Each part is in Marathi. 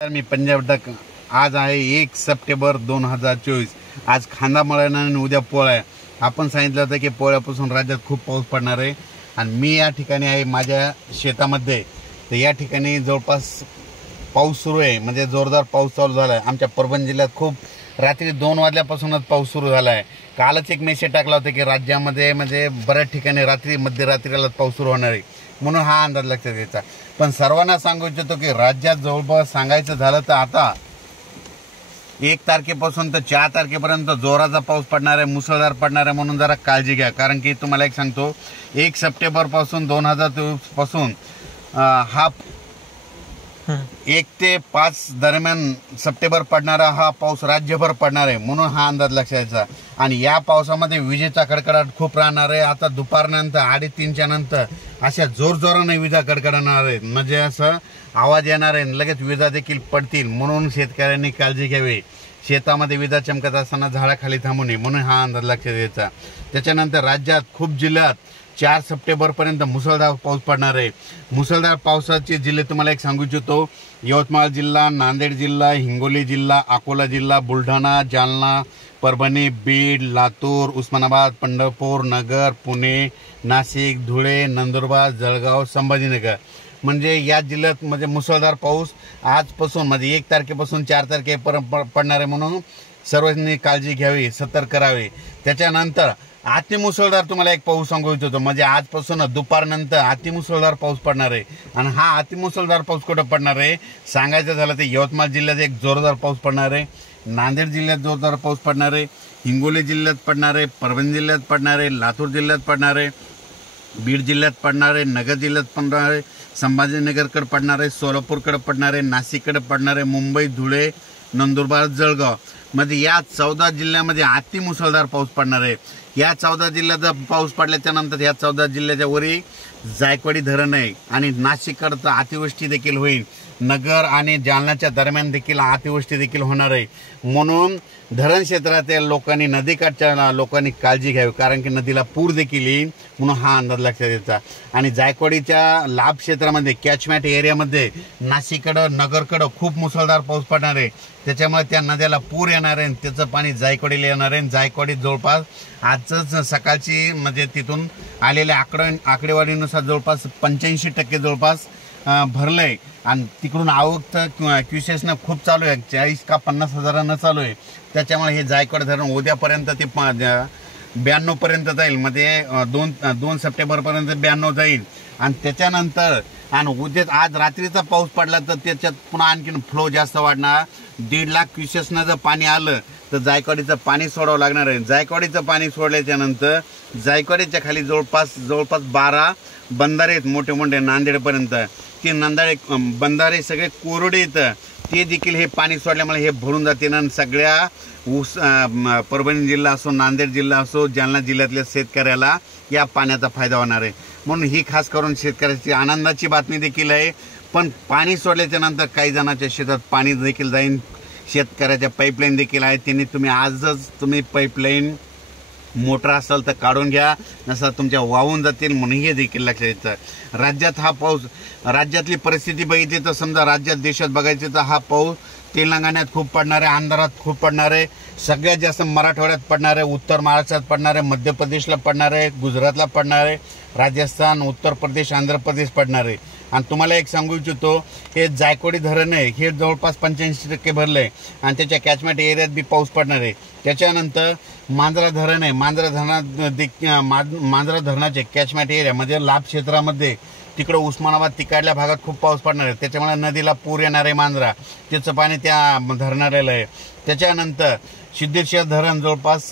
मी पंजाब डक। आज आहे 1 सप्टेंबर 2024। आज खांदामळ्यानं आणि उद्या पोळ्या। आपण सांगितलं होतं की पोळ्यापासून राज्यात खूप पाऊस पडणार आहे आणि मी या ठिकाणी आहे माझ्या शेतामध्ये। तर या ठिकाणी जवळपास पाऊस सुरू आहे, म्हणजे जोरदार पाऊस चालू झाला आहे। आमच्या परभणी जिल्ह्यात खूप रात्री 2 वाजल्यापासूनच पाऊस सुरू झाला आहे। कालच एक मेसेज टाकला होता की राज्यामध्ये म्हणजे बऱ्याच ठिकाणी रात्री मध्यरात्रीला पाऊस सुरू होणार आहे, म्हणून हा अंदाज लक्षात घ्यायचा। पण सर्वांना सांगू इच्छितो की राज्यात जवळपास सांगायचं झालं तर आता 1 तारखेपासून तर 4 तारखेपर्यंत जोराचा पाऊस पडणार आहे, मुसळधार पडणार आहे, म्हणून जरा काळजी घ्या। कारण की तुम्हाला एक सांगतो, 1 सप्टेंबर पासून 2024 पासून हा 1 ते 5 दरम्यान सप्टेंबर पडणारा हा पाऊस राज्यभर पडणार आहे, म्हणून हा अंदाज लक्षात। आणि या पावसामध्ये विजेचा कडकडाट खूप राहणार आहे। आता दुपारनंतर 3:30च्या नंतर अशा जोरजोराने विजा कडकडणार आहेत, म्हणजे असं आवाज येणार आहे, लगेच विजा देखील पडतील, म्हणून शेतकऱ्यांनी काळजी घ्यावी। शेतामध्ये विजा चमकत असताना झाडाखाली थांबू नये, म्हणून हा अंदाज लक्षात घ्यायचा। त्याच्यानंतर राज्यात खूप जिल्ह्यात 4 सप्टेंबर पर्यंत मुसळधार पाऊस पडणार आहे। मुसळधार पावसाचे जिल्हे तुम्हाला एक सांगू इच्छितो, यवतमाळ जिल्हा, नांदेड जिल्हा, हिंगोली जिल्हा, अकोला जिल्हा, बुलढाणा, जालना, परभणी, बीड, लातूर, उस्मानाबाद, पंढरपूर, नगर, पुणे, नाशिक, धुळे, नंदुरबार, जळगाव, संभाजीनगर, म्हणजे या जिल्ह्यात म्हणजे मुसळधार पाऊस आजपासून म्हणजे 1 तारखेपासून 4 तारखेपर्यंत पडणार आहे, म्हणून सर्वांनी काळजी घ्यावी, सतर्क करावे। त्याच्यानंतर अतिमुसळधार तुम्हाला एक पाऊस सांगू इच्छितो, म्हणजे आजपासून दुपारनंतर अतिमुसळधार पाऊस पडणार आहे। आणि हा अतिमुसळधार पाऊस कुठं पडणार आहे सांगायचं झालं तर यवतमाळ जिल्ह्यात एक जोरदार पाऊस पडणार आहे, नांदेड जिल्ह्यात जोरदार पाऊस पडणार आहे, हिंगोली जिल्ह्यात पडणार आहे, परभणी जिल्ह्यात पडणार आहे, लातूर जिल्ह्यात पडणार आहे, बीड जिल्ह्यात पडणार आहे, नगर जिल्ह्यात पडणार आहे, संभाजीनगरकडे पडणार आहे, सोलापूरकडे पडणार आहे, नाशिककडे पडणार आहे, मुंबई, धुळे, नंदुरबार, जळगाव, म्हणजे या 14 जिल्ह्यामध्ये अतिमुसळधार पाऊस पडणार आहे। या 14 जिल्ह्याचा पाऊस पडल्याच्या नंतर या 14 जिल्ह्याच्या वरी जायकवाडी धरण आहे आणि नाशिककडे अतिवृष्टी देखील होईल। नगर आणि जालन्याच्या दरम्यान देखील अतिवृष्टी देखील होणार आहे, म्हणून धरण क्षेत्रातील लोकांनी, नदीकाठच्या लोकांनी काळजी घ्यावी, कारण की नदीला पूर देखील येईल, म्हणून हा अंदाज लक्षात घ्यायचा। आणि जायकवाडीच्या लाभ क्षेत्रामध्ये कॅचमेंट एरियामध्ये नाशिककडं, नगरकडं खूप मुसळधार पाऊस पडणार आहे, त्याच्यामुळे त्या नद्याला पूर येणार आहे, त्याचं पाणी जायकवाडीला येणार आहे। जायकवाडी जवळपास आजच सकाळची म्हणजे तिथून आलेल्या आकडेवारीनुसार जवळपास 85% जवळपास भरलंय आणि तिकडून आवक तर क्युसेसनं खूप चालू आहे, 40 का 50 हजारांना चालू आहे। त्याच्यामुळे हे जायकवाड धरण उद्यापर्यंत ते 92 पर्यंत जाईल, म्हणजे 2 सप्टेंबरपर्यंत 92 जाईल। आणि त्याच्यानंतर आणि उद्या आज रात्रीचा पाऊस पडला तर त्याच्यात पुन्हा आणखीन फ्लो जास्त वाढणार। 1.5 लाख क्युसेसनं जर पाणी आलं तर जायकवाडीचं पाणी सोडावं लागणार आहे। जायकवाडीचं पाणी सोडल्याच्या नंतर जायकवाडीच्या खाली जवळपास 12 बंधारे आहेत, मोठे मोठे, नांदेडपर्यंत ते बंधारे सगळे कोरडे येतं, ते देखील हे पाणी सोडल्यामुळे हे भरून जाते आणि सगळ्या परभणी जिल्हा असो, नांदेड जिल्हा असो, जालना जिल्ह्यातल्या शेतकऱ्याला या पाण्याचा फायदा होणार आहे। म्हणून ही खास करून शेतकऱ्याची आनंदाची बातमी देखील आहे। पण पाणी सोडल्याच्या नंतर काही जणांच्या शेतात पाणी देखील जाईल, शेतकऱ्याच्या पाईपलाईन देखील आहे, त्यांनी तुम्ही आजच तुम्ही पाईपलाईन मोटर असेल तर काढून घ्या, नसा तुमच्या वाहून जातील, म्हणून हे देखील लक्षात घ्यायचं। राज्यात हा पाऊस, राज्यातली परिस्थिती बघितली तर समजा राज्यात देशात बघायचे तर हा पाऊस तेलंगणात खूप पडणार आहे, आंध्रात खूप पडणार आहे, सगळ्यात जास्त मराठवाड्यात पडणार आहे, उत्तर महाराष्ट्रात पडणार आहे, मध्य प्रदेशला पडणार आहे, गुजरातला पडणार आहे, राजस्थान, उत्तर प्रदेश, आंध्र प्रदेश पडणार आहे। आणि तुम्हाला एक सांगू इच्छितो, हे जायकवाडी धरण आहे, हे जवळपास 85% भरलं आहे आणि त्याच्या कॅचमेंट एरियात बी पाऊस पडणार आहे। त्याच्यानंतर मांजरा धरण आहे, मांजरा धरणाचे कॅचमेंट एरिया म्हणजे लाभ क्षेत्रामध्ये तिकडं उस्मानाबाद तिकडल्या भागात खूप पाऊस पडणार आहे, त्याच्यामुळे नदीला पूर येणार आहे मांजरा, त्याचं पाणी त्या धरणाला आहे। त्याच्यानंतर सिद्धेश्वर धरण जवळपास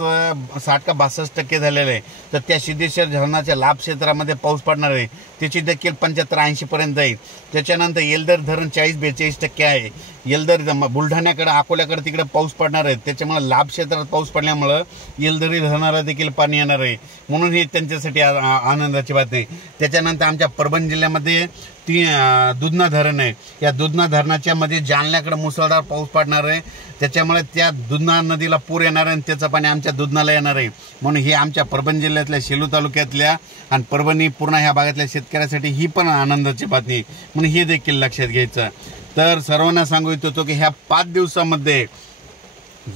60 का 62% झालेलं आहे, तर त्या सिद्धेश्वर धरणाच्या लाभ क्षेत्रामध्ये पाऊस पडणार आहे, त्याची देखील 75-80 पर्यंत जाईल। त्याच्यानंतर येलदर धरण 40-42% आहे, येलदर बुलढाण्याकडे, अकोल्याकडे तिकडे पाऊस पडणार आहे, त्याच्यामुळे लाभ क्षेत्रात पाऊस पडल्यामुळं येलदरी धरणाला देखील पाणी येणार आहे, म्हणून ही त्यांच्यासाठी आनंदाची बात आहे। त्याच्यानंतर आमच्या परभणी जिल्ह्यामध्ये दुधना धरण आहे, या दुधना धरणाच्या मध्ये जालन्याकडे मुसळधार पाऊस पडणार आहे, त्याच्यामुळे त्या दुधना नदीला पूर येणार आहे आणि त्याचं पाणी आमच्या दुधनाला येणार आहे, म्हणून हे आमच्या परभणी जिल्ह्यातल्या सेलू तालुक्यातल्या आणि परभणी पूर्ण ह्या भागातल्या शेतकऱ्यासाठी ही पण आनंदाची बातमी, म्हणून हे देखील लक्षात घ्यायचं। तर सर्वांना सांगू इच्छितो की ह्या 5 दिवसामध्ये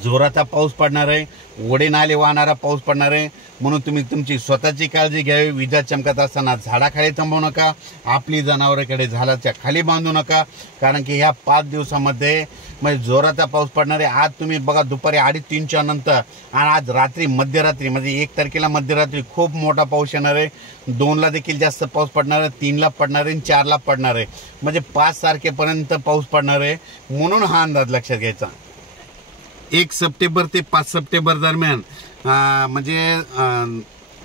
जोराचा पाऊस पडणार आहे, ओढे नाले वाहणारा पाऊस पडणार आहे. म्हणून तुम्ही तुमची स्वतःची काळजी घ्यावी. विजा चमकत असताना झाडाखाली थांबवू नका, आपली जनावरांकडे झाडाच्या खाली बांधू नका, कारण की ह्या 5 दिवसामध्ये म्हणजे जोराचा पाऊस पडणार आहे. आज तुम्ही बघा दुपारी 2:30-3च्या नंतर आणि आज रात्री मध्यरात्री म्हणजे 1 तारखेला मध्यरात्री खूप मोठा पाऊस येणार आहे. 2ला देखील जास्त पाऊस पडणार आहे, 3ला पडणार आहे, 4ला पडणार आहे. म्हणजे 5 तारखेपर्यंत पाऊस पडणार आहे. म्हणून हा अंदाज लक्षात घ्यायचा. 1 सप्टेंबर ते 5 सप्टेंबर दरम्यान म्हणजे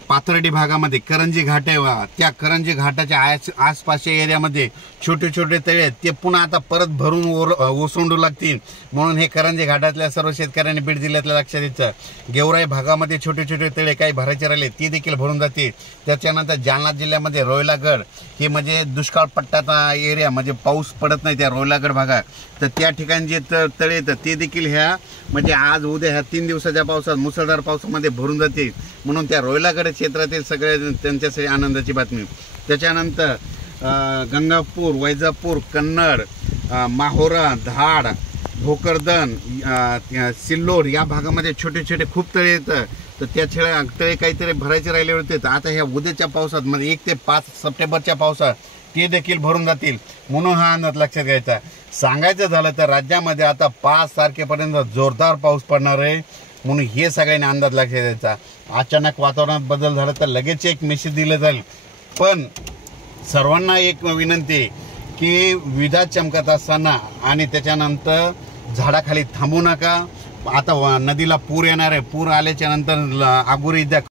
पाथर्डी भागामध्ये करंजी घाट आहे, त्या करंजी घाटाच्या आसपासच्या एरियामध्ये छोटे छोटे तळे आहेत, ते पुन्हा आता परत भरून ओसंडू लागतील. म्हणून हे करंजी घाटातल्या सर्व शेतकऱ्यांनी बीड जिल्ह्यातल्या लक्षात द्यायचं. गेवराई भागामध्ये छोटे छोटे तळे काही भरायचे राहिले ते देखील भरून जातील. त्याच्यानंतर जालना जिल्ह्यामध्ये रोयलागड हे म्हणजे दुष्काळ पट्ट्याचा एरिया, म्हणजे पाऊस पडत नाही त्या रोयलागड भागात, तर त्या ठिकाणी जे तळे येतात ते देखील ह्या म्हणजे आज उद्या ह्या 3 दिवसाच्या पावसात मुसळधार पावसामध्ये भरून जातील. म्हणून त्या रोयलागड क्षेत्रातील सगळे त्यांच्यासाठी आनंदाची बातमी. त्याच्यानंतर गंगापूर, वैजापूर, कन्नड, माहोरा, धाड, भोकरदन, सिल्लोड या भागामध्ये छोटे छोटे खूप तळे येतं. तर त्या तळे काहीतरी भरायचे राहिले होते, तर आता ह्या उद्याच्या पावसात म्हणजे 1 ते 5 सप्टेंबरच्या पावसात ते देखील भरून जातील. म्हणून हा अंदाज लक्षात घ्यायचा. सांगायचं झालं तर राज्यामध्ये आता 5 तारखेपर्यंत जोरदार पाऊस पडणार आहे. म्हणून हे सगळ्यांनी अंदाज लक्षात द्यायचा. अचानक वातावरणात बदल झाला तर लगेच एक मेसेज दिलं जाईल. पण सर्वांना एक विनंती की विजा चमकत असताना आणि त्याच्यानंतर झाडाखाली थांबू नका. आता नदीला पूर येणार आहे, पूर आल्याच्या नंतर आगोरी